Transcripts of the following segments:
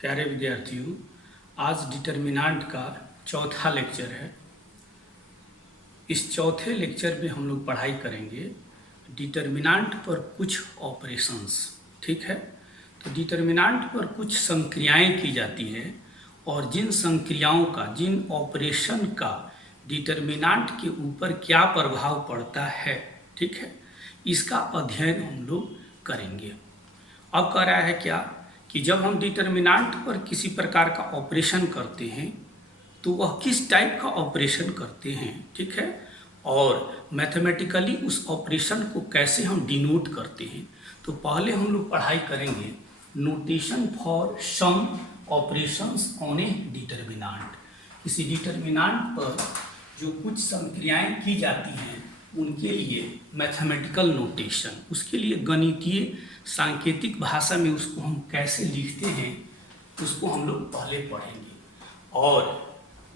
प्यारे विद्यार्थियों, आज डिटर्मिनेंट का चौथा लेक्चर है। इस चौथे लेक्चर में हम लोग पढ़ाई करेंगे डिटर्मिनेंट पर कुछ ऑपरेशंस। ठीक है, तो डिटर्मिनेंट पर कुछ संक्रियाएं की जाती है और जिन संक्रियाओं का, जिन ऑपरेशन का डिटर्मिनेंट के ऊपर क्या प्रभाव पड़ता है, ठीक है, इसका अध्ययन हम लोग करेंगे। अब कह रहा है क्या कि जब हम डिटर्मिनेंट पर किसी प्रकार का ऑपरेशन करते हैं तो वह किस टाइप का ऑपरेशन करते हैं, ठीक है, और मैथमेटिकली उस ऑपरेशन को कैसे हम डिनोट करते हैं। तो पहले हम लोग पढ़ाई करेंगे notation for some operations on a determinant. किसी डिटर्मिनेंट पर जो कुछ संक्रियाएं की जाती हैं उनके लिए मैथमेटिकल नोटेशन, उसके लिए गणितीय सांकेतिक भाषा में उसको हम कैसे लिखते हैं उसको हम लोग पहले पढ़ेंगे। और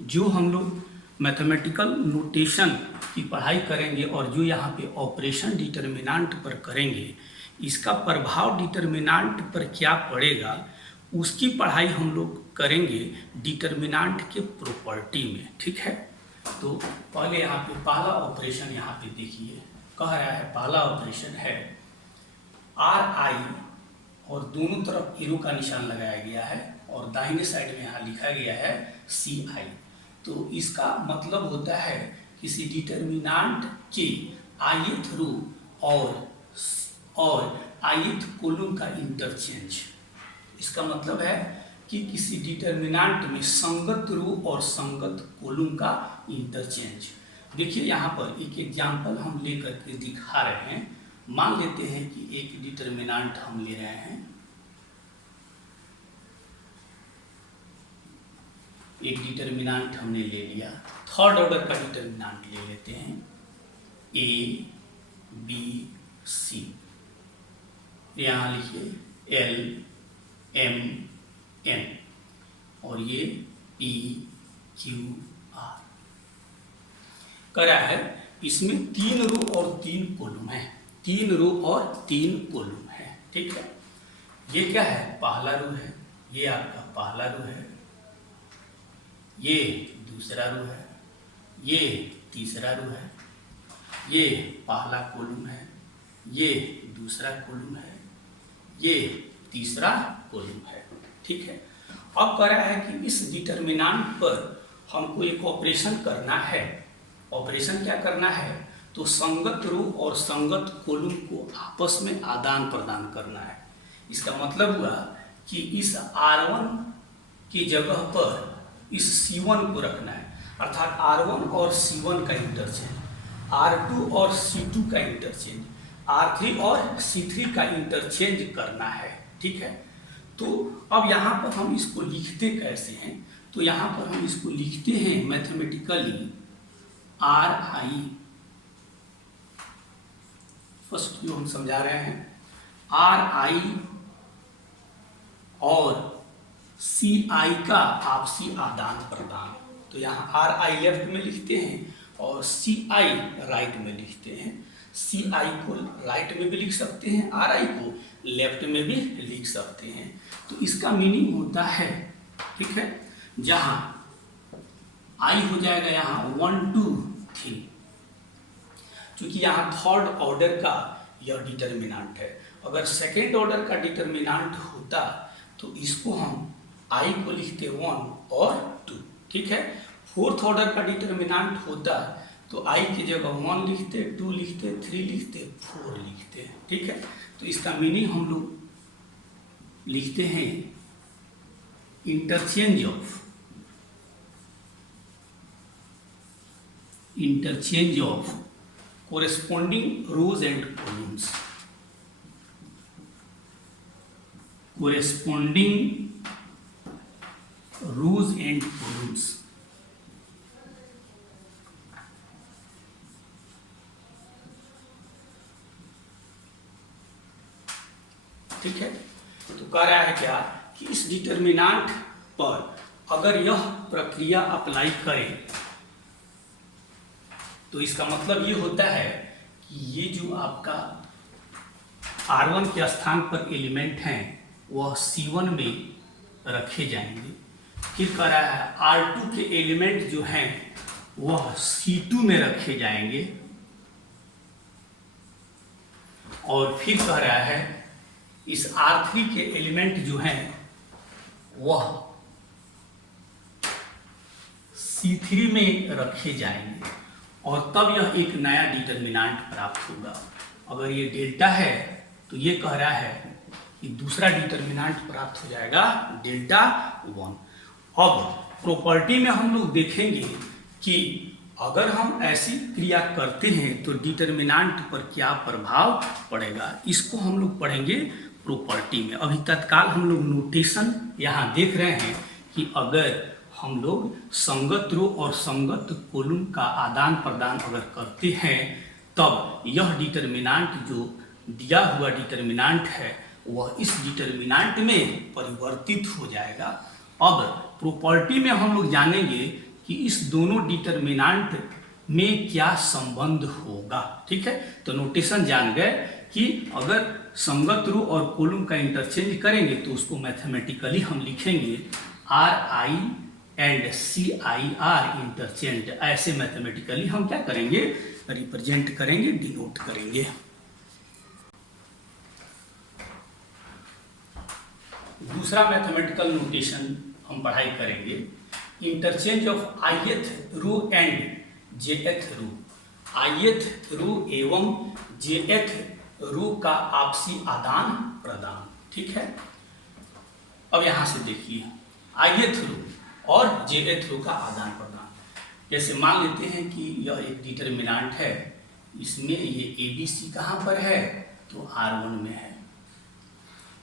जो हम लोग मैथमेटिकल नोटेशन की पढ़ाई करेंगे और जो यहाँ पे ऑपरेशन डिटर्मिनेंट पर करेंगे, इसका प्रभाव डिटर्मिनेंट पर क्या पड़ेगा उसकी पढ़ाई हम लोग करेंगे डिटर्मिनेंट के प्रॉपर्टी में। ठीक है, तो पहले यहाँ पे पहला ऑपरेशन यहाँ पे देखिए, कह रहा है पहला ऑपरेशन है आर आई और दोनों तरफ एरो का निशान लगाया गया है और दाहिने साइड में यहाँ लिखा गया है सी आई। तो इसका मतलब होता है किसी डिटर्मिनेंट के ith रो और ith कॉलम का इंटरचेंज। इसका मतलब है कि किसी डिटर्मिनेंट में संगत रो और संगत कॉलम का इंटरचेंज। देखिए यहाँ पर एक एग्जांपल हम लेकर के दिखा रहे हैं। मान लेते हैं कि एक डिटर्मिनेंट हम ले रहे हैं, एक डिटर्मिनेंट हमने ले लिया, थर्ड ऑर्डर का डिटर्मिनेंट ले लेते हैं ए बी सी। यहाँ लिखिए एल एम एन और ये पी क्यू आर। करा है इसमें 3 रो और 3 कॉलम है, 3 रो और 3 कॉलम है। ठीक है, ये क्या है, पहला रो है, ये आपका पहला रो है, ये दूसरा रो है, ये तीसरा रो है, ये पहला कॉलम है, ये दूसरा कॉलम है, ये तीसरा कॉलम है। ठीक है, अब कह रहा है कि इस डिटर्मिनेंट पर हमको एक ऑपरेशन करना है। ऑपरेशन क्या करना है, तो संगत रो और संगत कॉलम को आपस में आदान प्रदान करना है। इसका मतलब हुआ कि इस R1 की जगह पर इस C1 को रखना है, अर्थात R1 और C1 का इंटरचेंज, R2 और C2 का इंटरचेंज, R3 और C3 का इंटरचेंज करना है। ठीक है, तो अब यहाँ पर हम इसको लिखते कैसे हैं, तो यहाँ पर हम इसको लिखते हैं मैथमेटिकली आर आई। फर्स्ट जो हम समझा रहे हैं आर आई और सी आई का आपसी आदान प्रदान। तो यहाँ आर आई लेफ्ट में लिखते हैं और सी आई राइट में लिखते हैं। सी आई को राइट में भी लिख सकते हैं, आर आई को लेफ्ट में भी लिख सकते हैं। तो इसका मीनिंग होता है, ठीक है, जहाँ आई हो जाएगा यहाँ 1 2 3, क्योंकि यहाँ थर्ड ऑर्डर का यह डिटर्मिनेंट है। अगर सेकेंड ऑर्डर का डिटर्मिनेंट होता तो इसको हम आई को लिखते 1 और 2। ठीक है, फोर्थ ऑर्डर का डिटर्मिनेंट होता तो आई की जगह 1 लिखते, 2 लिखते, 3 लिखते, 4 लिखते। ठीक है, तो इसका मीनिंग हम लोग लिखते हैं interchange of corresponding rows and columns, corresponding rows and columns। ठीक है, तो कह रहा है क्या कि इस डिटर्मिनेंट पर अगर यह प्रक्रिया अप्लाई करें तो इसका मतलब ये होता है कि ये जो आपका R1 के स्थान पर एलिमेंट हैं वह C1 में रखे जाएंगे। फिर कह रहा है R2 के एलिमेंट जो हैं वह C2 में रखे जाएंगे। और फिर कह रहा है इस R3 के एलिमेंट जो हैं वह C3 में रखे जाएंगे और तब यह एक नया डिटर्मिनेंट प्राप्त होगा। अगर ये डेल्टा है तो ये कह रहा है कि दूसरा डिटर्मिनेंट प्राप्त हो जाएगा डेल्टा 1। अब प्रॉपर्टी में हम लोग देखेंगे कि अगर हम ऐसी क्रिया करते हैं तो डिटर्मिनेंट पर क्या प्रभाव पड़ेगा, इसको हम लोग पढ़ेंगे प्रॉपर्टी में। अभी तत्काल हम लोग नोटेशन यहाँ देख रहे हैं कि अगर हम लोग संगत रो और संगत कॉलम का आदान प्रदान अगर करते हैं तब यह डिटर्मिनेंट जो दिया हुआ डिटर्मिनेंट है वह इस डिटर्मिनेंट में परिवर्तित हो जाएगा। अब प्रॉपर्टी में हम लोग जानेंगे कि इस दोनों डिटर्मिनेंट में क्या संबंध होगा। ठीक है, तो नोटेशन जान गए कि अगर संगत रो और कॉलम का इंटरचेंज करेंगे तो उसको मैथमेटिकली हम लिखेंगे RI एंड CIR इंटरचेंज। ऐसे मैथमेटिकली हम क्या करेंगे, रिप्रेजेंट करेंगे, डिनोट करेंगे। दूसरा मैथमेटिकल नोटेशन हम पढ़ाई करेंगे interchange of ith row and jth row. ith row एवं jth रो का आपसी आदान प्रदान। ठीक है, अब यहां से देखिए ith रो और jth रो का आदान प्रदान। जैसे मान लेते हैं कि यह एक डिटर्मिनेंट है, इसमें ये ABC कहाँ पर है तो R1 में है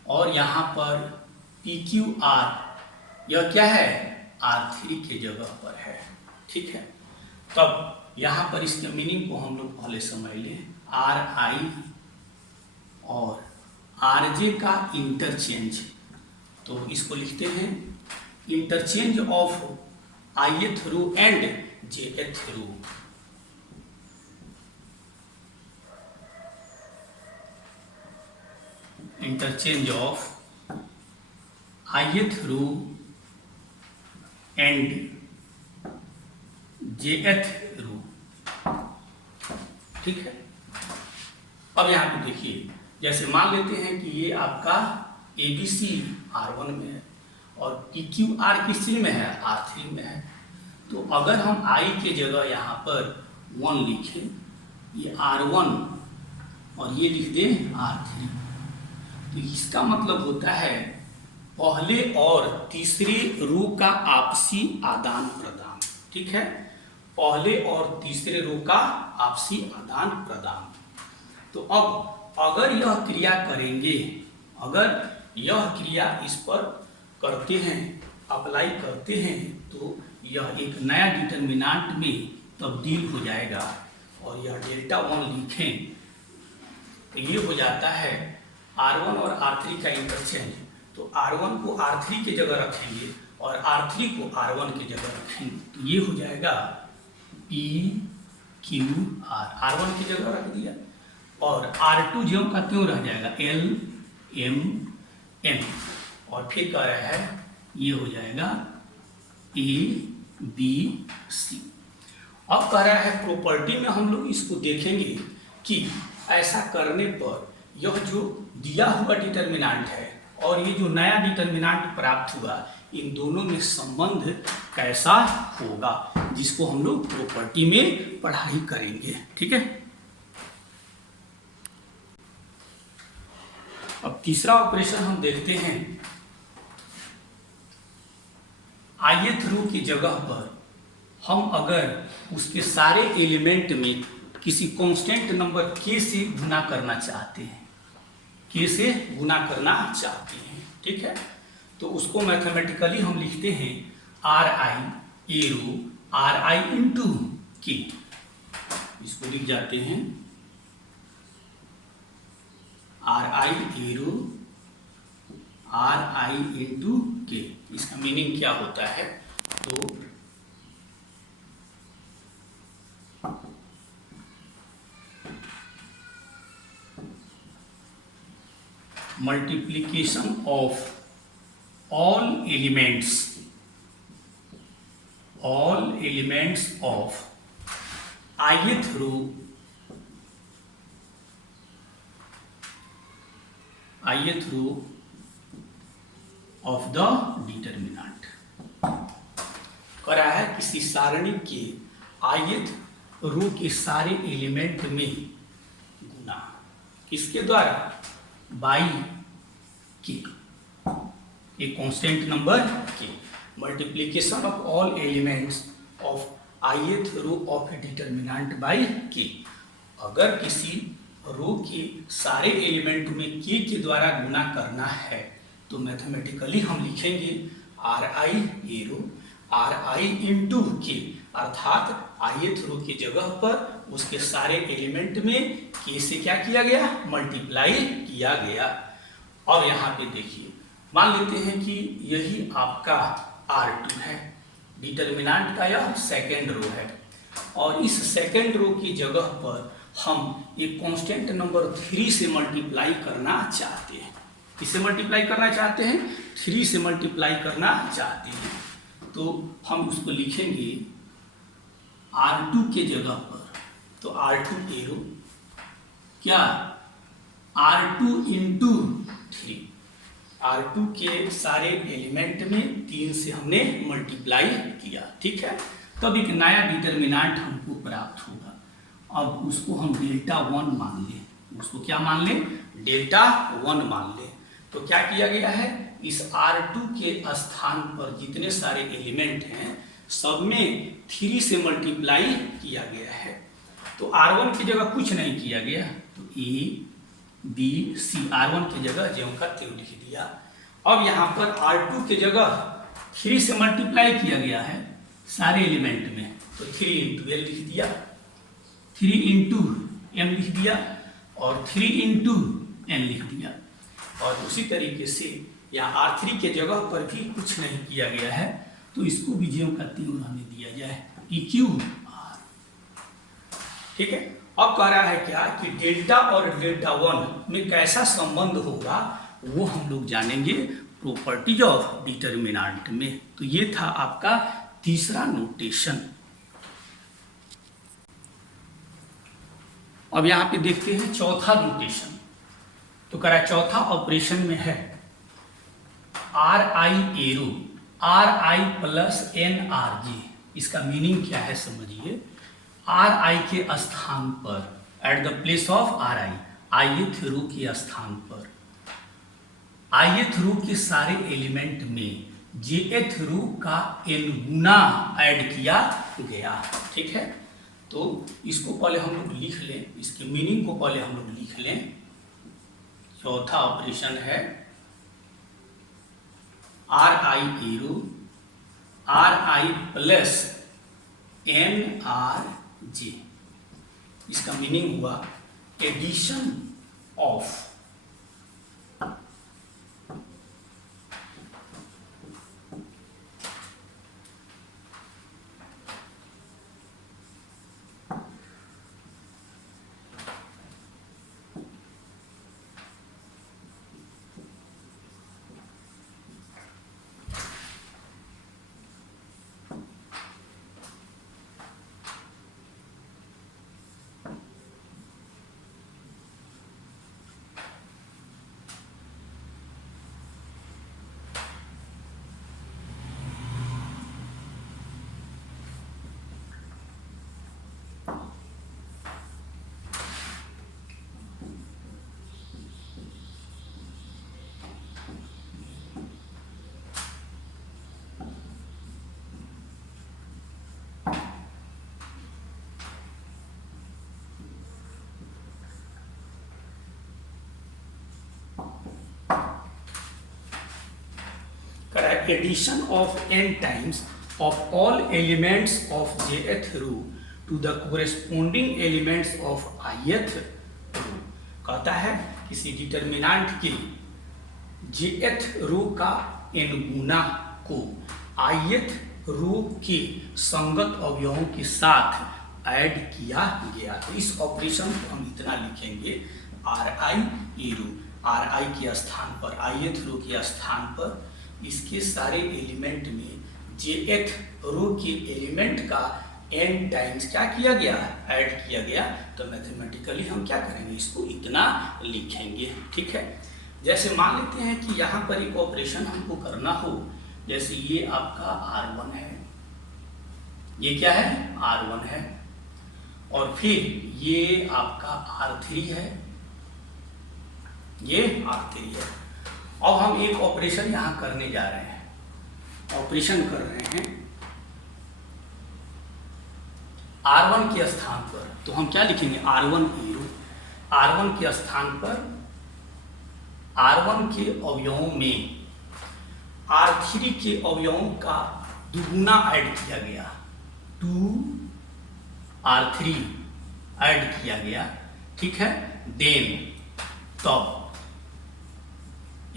और यहाँ पर PQR यह क्या है R3 के जगह पर है। ठीक है, तब यहाँ पर इसके मीनिंग को हम लोग पहले समझ लें। RI और RJ का इंटरचेंज, तो इसको लिखते हैं interchange of ith row and jth row. Interchange of ith row and jth row. ठीक है, अब यहाँ पे देखिए जैसे मान लेते हैं कि ये आपका ABC R1 में है और PQR किस चीज में है R3 में है। तो अगर हम I के जगह यहाँ पर 1 लिखें, ये R1 और ये लिख दें R3, तो इसका मतलब होता है पहले और तीसरे रो का आपसी आदान प्रदान। ठीक है, पहले और तीसरे रो का आपसी आदान प्रदान। तो अब अगर यह क्रिया करेंगे, अगर यह क्रिया इस पर करते हैं, अप्लाई करते हैं, तो यह एक नया डिटर्मिनेंट में तब्दील हो जाएगा और यह डेल्टा 1 लिखें तो ये हो जाता है R1 और R3 का इंटरचेंज। तो R1 को R3 के जगह रखेंगे और R3 को R1 के जगह रखेंगे, तो ये हो जाएगा PQR। R1 की जगह रख दिया और R2 ज्यों का त्यों रह जाएगा LMN और फिर कह रहा है ये हो जाएगा ABC। अब कह रहा है प्रॉपर्टी में हम लोग इसको देखेंगे कि ऐसा करने पर यह जो दिया हुआ डिटर्मिनेंट है और ये जो नया डिटर्मिनेंट प्राप्त हुआ, इन दोनों में संबंध कैसा होगा, जिसको हम लोग प्रॉपर्टी में पढ़ाई करेंगे। ठीक है, अब तीसरा ऑपरेशन हम देखते हैं। ith रो की जगह पर हम अगर उसके सारे एलिमेंट में किसी कांस्टेंट नंबर k से गुना करना चाहते हैं, k से गुना करना चाहते हैं, ठीक है, तो उसको मैथमेटिकली हम लिखते हैं Ri ए रो Ri इंटू k। इसको लिख जाते हैं Ri ए रो Ri इंटू k। इसका मीनिंग क्या होता है, तो multiplication of all elements of ith row of the determinant. कह रहा है किसी सारणी के ith रो के सारे एलिमेंट में गुना किसके द्वारा, बाई के, एक constant number k, multiplication of all elements of ith row of a determinant by k. अगर किसी रो के सारे एलिमेंट में के द्वारा गुना करना है तो मैथमेटिकली हम लिखेंगे R i arrow R i into k, अर्थात ith रो की जगह पर उसके सारे एलिमेंट में के से क्या किया गया, मल्टीप्लाई किया गया। और यहाँ पे देखिए मान लेते हैं कि यही आपका R2 है, डिटर्मिनेंट का यह सेकेंड रो है, और इस सेकेंड रो की जगह पर हम एक कांस्टेंट नंबर 3 से मल्टीप्लाई करना चाहते हैं। किससे मल्टीप्लाई करना चाहते हैं, 3 से मल्टीप्लाई करना चाहते हैं। तो हम उसको लिखेंगे R2 के जगह पर, तो R2 एरो क्या, R2 इंटू 3, R2 के सारे एलिमेंट में 3 से हमने मल्टीप्लाई किया, ठीक है। तब एक नया डिटर्मिनेंट हमको प्राप्त होगा। अब उसको हम डेल्टा 1 मान लें, उसको क्या मान लें, डेल्टा 1 मान लें। तो क्या किया गया है, इस R2 के स्थान पर जितने सारे एलिमेंट हैं सब में 3 से मल्टीप्लाई किया गया है। तो R1 की जगह कुछ नहीं किया गया, तो A B C R1 की जगह ज्यों का त्यों लिख दिया। अब यहाँ पर R2 की जगह 3 से मल्टीप्लाई किया गया है सारे एलिमेंट में, तो 3 इंटू L लिख दिया, 3 इंटू M लिख दिया और 3 इंटू N लिख दिया। और उसी तरीके से यहाँ R3 के जगह पर भी कुछ नहीं किया गया है, तो इसको भी ज्यों का त्यों रहने दिया जाए, EQR, ठीक है। अब कह रहा है क्या कि डेल्टा और डेल्टा 1 में कैसा संबंध होगा वो हम लोग जानेंगे प्रॉपर्टीज ऑफ डिटर्मिनेंट में। तो ये था आपका तीसरा नोटेशन। अब यहाँ पे देखते हैं चौथा नोटेशन। तो कह रहा है चौथा ऑपरेशन में है R i arrow R i plus n R j. इसका मीनिंग क्या है समझिए, आर आई के स्थान पर, at the place of are I ith रो के स्थान पर ith रो के सारे एलिमेंट में jth रो का n गुना ऐड किया गया, ठीक है। तो इसको पहले हम लोग लिख लें, इसके मीनिंग को पहले हम लोग लिख लें। चौथा ऑपरेशन है R i arrow R i plus n R j. इसका मीनिंग हुआ addition of addition of n times of all elements of jth row to the corresponding elements of ith row। कहता है किसी डिटर्मिनेंट के jth रो का n गुना को ith रो के संगत अवयवों के साथ ऐड किया गया। तो इस ऑपरेशन को हम इतना लिखेंगे, R i arrow, R आई के स्थान पर ith रो के स्थान पर इसके सारे एलिमेंट में jth रो के एलिमेंट का n टाइम्स क्या किया गया, ऐड किया गया। तो मैथमेटिकली हम क्या करेंगे, इसको इतना लिखेंगे। ठीक है, जैसे मान लेते हैं कि यहाँ पर एक ऑपरेशन हमको करना हो, जैसे ये आपका R1 है, ये क्या है R1 है, और फिर ये आपका R3 है, ये R3 है। अब हम एक ऑपरेशन यहाँ करने जा रहे हैं, ऑपरेशन कर रहे हैं R1 के स्थान पर, तो हम क्या लिखेंगे R1 हीरो, R1 के स्थान पर R1 के अवयवों में R3 के अवयवों का दुगुना ऐड किया गया, 2R3 ऐड किया गया। ठीक है, देन तब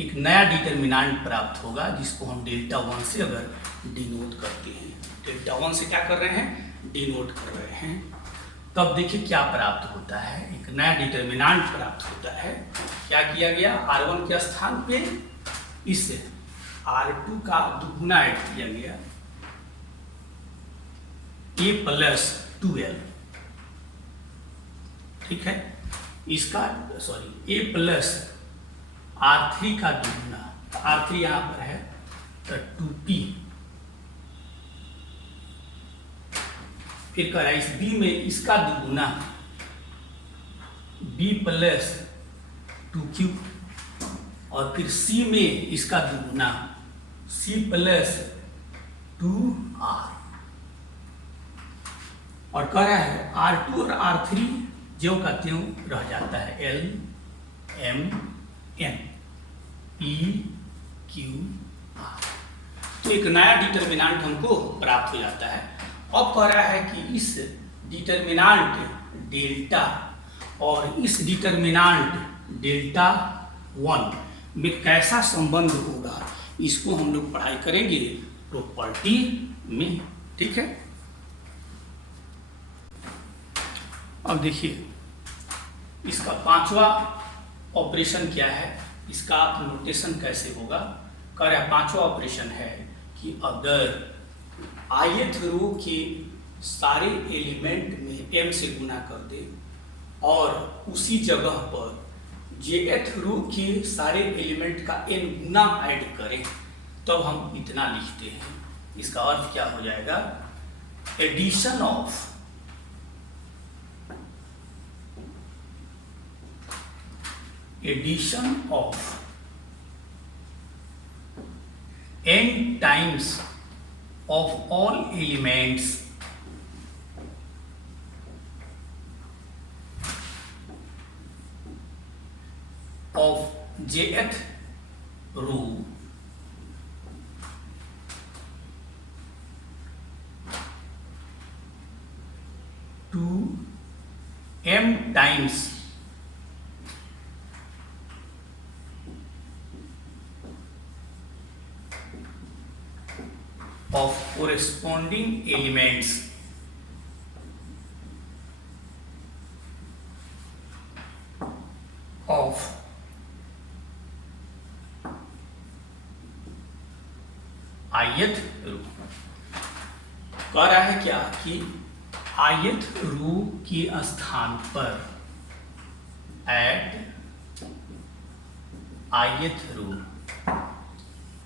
एक नया डिटर्मिनेंट प्राप्त होगा, जिसको हम डेल्टा 1 से अगर डिनोट करते हैं, डेल्टा 1 से क्या कर रहे हैं, डिनोट कर रहे हैं, तब देखिए क्या प्राप्त होता है, एक नया डिटर्मिनेंट प्राप्त होता है। क्या किया गया, R1 के स्थान पे इस R2 का दुगुना ऐड किया गया, A+2L। ठीक है, इसका A प्लस R3 का दुगुना, R3 यहाँ पर है तो 2P, फिर करा इस B में इसका दुगुना B+2Q, और फिर C में इसका दुगुना C+2R, और कह रहा है R2 और R3 ज्यों का त्यों रह जाता है, L M N P Q R। तो एक नया डिटर्मिनेंट हमको प्राप्त हो जाता है। अब कह रहा है कि इस डिटर्मिनेंट डेल्टा और इस डिटर्मिनेंट डेल्टा 1 में कैसा संबंध होगा, इसको हम लोग पढ़ाई करेंगे प्रॉपर्टी में। ठीक है, अब देखिए इसका पांचवा ऑपरेशन क्या है, इसका नोटेशन कैसे होगा। कह रहा है पांचवा ऑपरेशन है कि अगर ith रो के सारे एलिमेंट में m से गुना कर दे और उसी जगह पर jth रो के सारे एलिमेंट का n गुना ऐड करें, तब हम इतना लिखते हैं। इसका अर्थ क्या हो जाएगा, addition of n times of all elements of jth row to m times of corresponding elements of ith रो। कह रहा है क्या कि ith रो के स्थान पर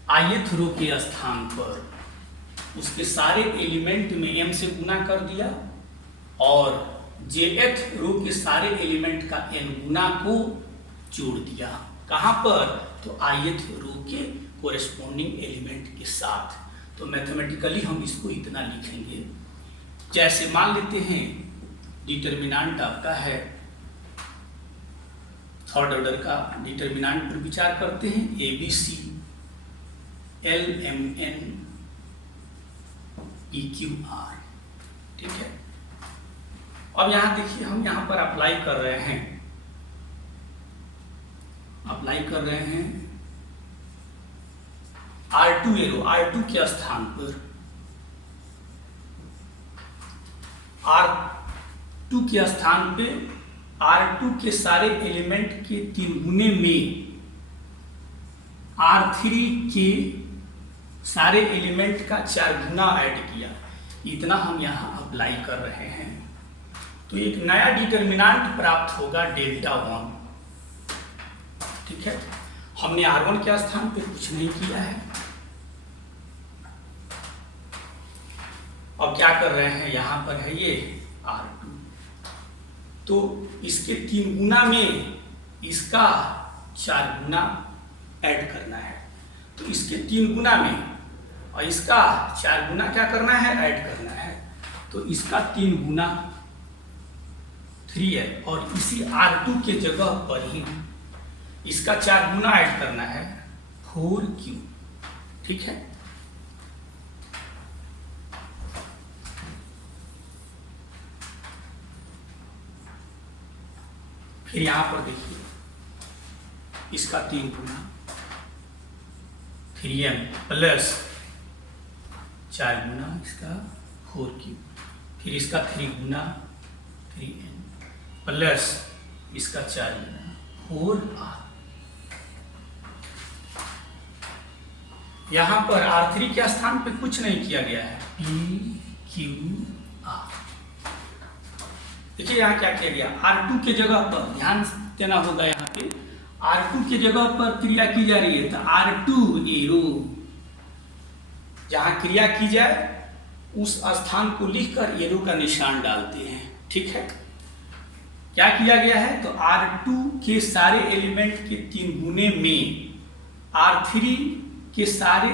ith रो के स्थान पर उसके सारे एलिमेंट में m से गुना कर दिया और jth रो के सारे एलिमेंट का n गुना को जोड़ दिया। कहाँ पर, तो ith रो के कोरेस्पोंडिंग एलिमेंट के साथ। तो मैथमेटिकली हम इसको इतना लिखेंगे, जैसे मान लेते हैं डिटर्मिनेंट आपका है, थर्ड ऑर्डर का डिटर्मिनेंट पर विचार करते हैं, ABC LMN EQR। ठीक है, अब यहाँ देखिए हम यहाँ पर अप्लाई कर रहे हैं, R2 एरो, R2 के स्थान पर R2 के स्थान पे R2 के सारे एलिमेंट के 3 गुने में R3 के सारे एलिमेंट का 4 गुना ऐड किया, इतना हम यहाँ अप्लाई कर रहे हैं। तो एक नया डिटर्मिनांट प्राप्त होगा डेल्टा 1। ठीक है, हमने R1 के स्थान पे कुछ नहीं किया है। अब क्या कर रहे हैं, यहाँ पर है ये R2, तो इसके 3 गुना में इसका 4 गुना ऐड करना है। तो इसके 3 गुना में और इसका 4 गुना क्या करना है, ऐड करना है। तो इसका 3 गुना 3 है, और इसी R2 के जगह पर ही इसका 4 गुना ऐड करना है 4Q। ठीक है, फिर यहां पर देखिए इसका 3 गुना 3M प्लस 4 गुना इसका 4Q, फिर इसका 3 गुना 3N प्लस इसका 4 गुना 4R। यहां पर R3 के स्थान पे कुछ नहीं किया गया है, PQR। देखिए यहाँ क्या किया गया, R2 के जगह पर ध्यान देना होगा, यहाँ पे R2 के जगह पर क्रिया की जा रही है, तो R2 एरो जहां क्रिया की जाए उस स्थान को लिखकर एरो का निशान डालते हैं। ठीक है, क्या किया गया है, तो R2 के सारे एलिमेंट के 3 गुने में R3 के सारे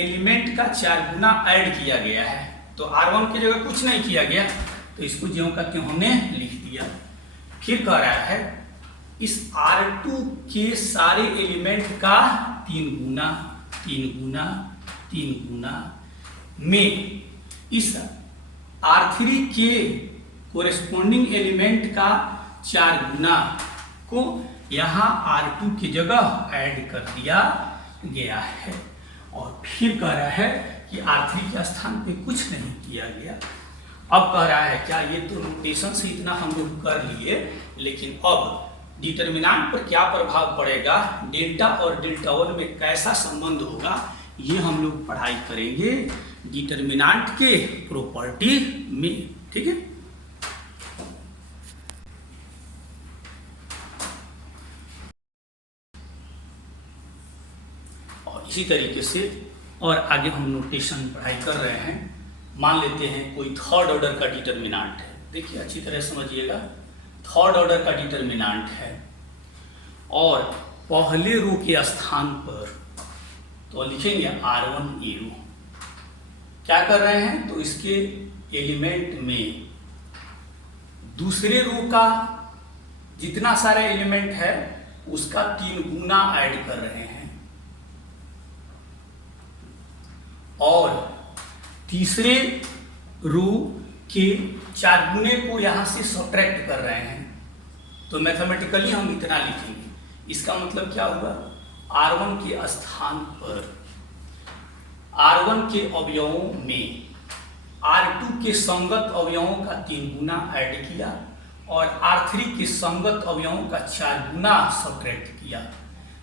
एलिमेंट का 4 गुना ऐड किया गया है। तो R1 की जगह कुछ नहीं किया गया, तो इसको ज्यों का त्यों हमने लिख दिया। फिर कह रहा है इस R2 के सारे एलिमेंट का 3 गुना 3 गुना 3 गुना में इस R3 के कोरेस्पोंडिंग एलिमेंट का 4 गुना को यहाँ R2 की जगह ऐड कर दिया गया है। और फिर कह रहा है कि R3 के स्थान पे कुछ नहीं किया गया। अब कह रहा है क्या, ये तो नोटेशन से इतना हम लोग कर लिए, लेकिन अब डिटर्मिनांट पर क्या प्रभाव पड़ेगा, डेल्टा और डेल्टा 1 में कैसा संबंध होगा, ये हम लोग पढ़ाई करेंगे डिटर्मिनांट के प्रॉपर्टी में। ठीक है, और इसी तरीके से और आगे हम नोटेशन पढ़ाई कर रहे हैं। मान लेते हैं कोई थर्ड ऑर्डर का डिटर्मिनांट है, देखिए अच्छी तरह समझिएगा, थर्ड ऑर्डर का डिटर्मिनांट है और पहले रो के स्थान पर तो लिखेंगे R1 एरो। क्या कर रहे हैं, तो इसके एलिमेंट में दूसरे रो का जितना सारा एलिमेंट है उसका 3 गुना ऐड कर रहे हैं, और तीसरे रो के 4 गुने को यहां से सब्ट्रैक्ट कर रहे हैं। तो मैथमेटिकली हम इतना लिखेंगे, इसका मतलब क्या हुआ, R1 के स्थान पर R1 के अवयवों में R2 के संगत अवयवों का 3 गुना ऐड किया और R3 के संगत अवयवों का 4 गुना सब्ट्रैक्ट किया।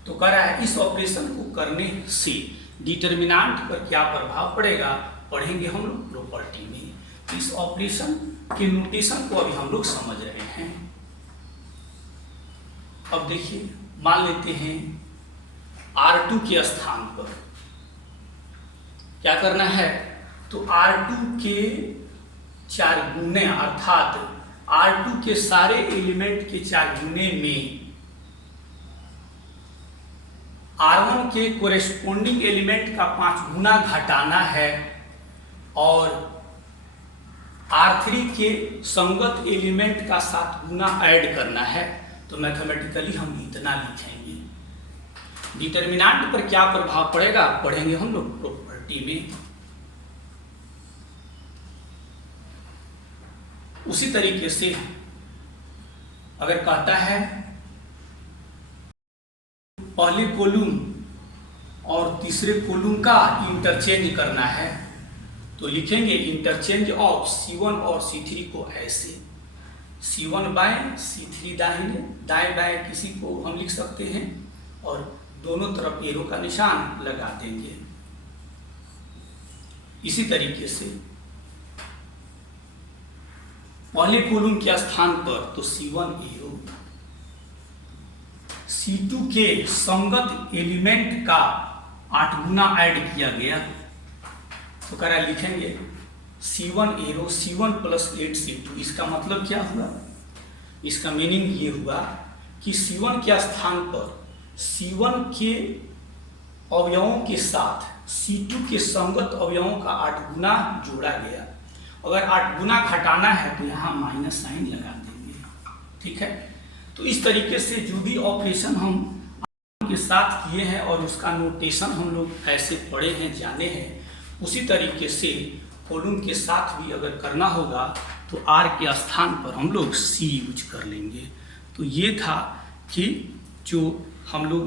तो कह रहा है इस ऑपरेशन को करने से डिटर्मिनांट पर क्या प्रभाव पड़ेगा, पढ़ेंगे हम लोग प्रॉपर्टी में। इस ऑपरेशन के नोटेशन को अभी हम लोग समझ रहे हैं। अब देखिए, मान लेते हैं R2 के स्थान पर क्या करना है, तो R2 के 4 गुने अर्थात R2 के सारे एलिमेंट के 4 गुने में R1 के कोरेस्पोंडिंग एलिमेंट का 5 गुना घटाना है और R3 के संगत एलिमेंट का 7 गुना ऐड करना है। तो मैथमेटिकली हम इतना लिखेंगे। डिटर्मिनांट पर क्या प्रभाव पड़ेगा, पढ़ेंगे हम लोग प्रॉपर्टी में। उसी तरीके से अगर कहता है पहले कॉलम और तीसरे कॉलम का इंटरचेंज करना है, तो लिखेंगे इंटरचेंज ऑफ C1 और C3 को ऐसे, C1 बाएं C3 दाहिने, दाएं बाएं किसी को हम लिख सकते हैं और दोनों तरफ एरो का निशान लगा देंगे। इसी तरीके से पहले कॉलम के स्थान पर तो C1 एरो C2 के संगत एलिमेंट का 8 गुना ऐड किया गया, तो करा लिखेंगे C1 arrow C1 plus 8 C2। इसका मतलब क्या हुआ, इसका मीनिंग ये हुआ कि C1 के स्थान पर C1 के अवयवों के साथ C2 के संगत अवयवों का 8 गुना जोड़ा गया। अगर 8 गुना घटाना है तो यहाँ माइनस साइन लगा देंगे, ठीक है। तो इस तरीके से जो भी ऑपरेशन हम के साथ किए हैं और उसका नोटेशन हम लोग ऐसे पढ़े हैं, जाने हैं, उसी तरीके से कॉलम के साथ भी अगर करना होगा तो R के स्थान पर हम लोग C यूज कर लेंगे। तो ये था कि जो हम लोग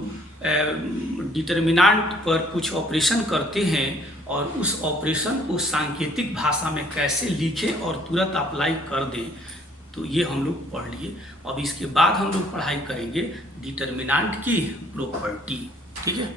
डिटर्मिनेंट पर कुछ ऑपरेशन करते हैं और उस ऑपरेशन को सांकेतिक भाषा में कैसे लिखें और तुरंत अप्लाई कर दें, तो ये हम लोग पढ़ लिए। अब इसके बाद हम लोग पढ़ाई करेंगे डिटर्मिनेंट की प्रॉपर्टी, ठीक है।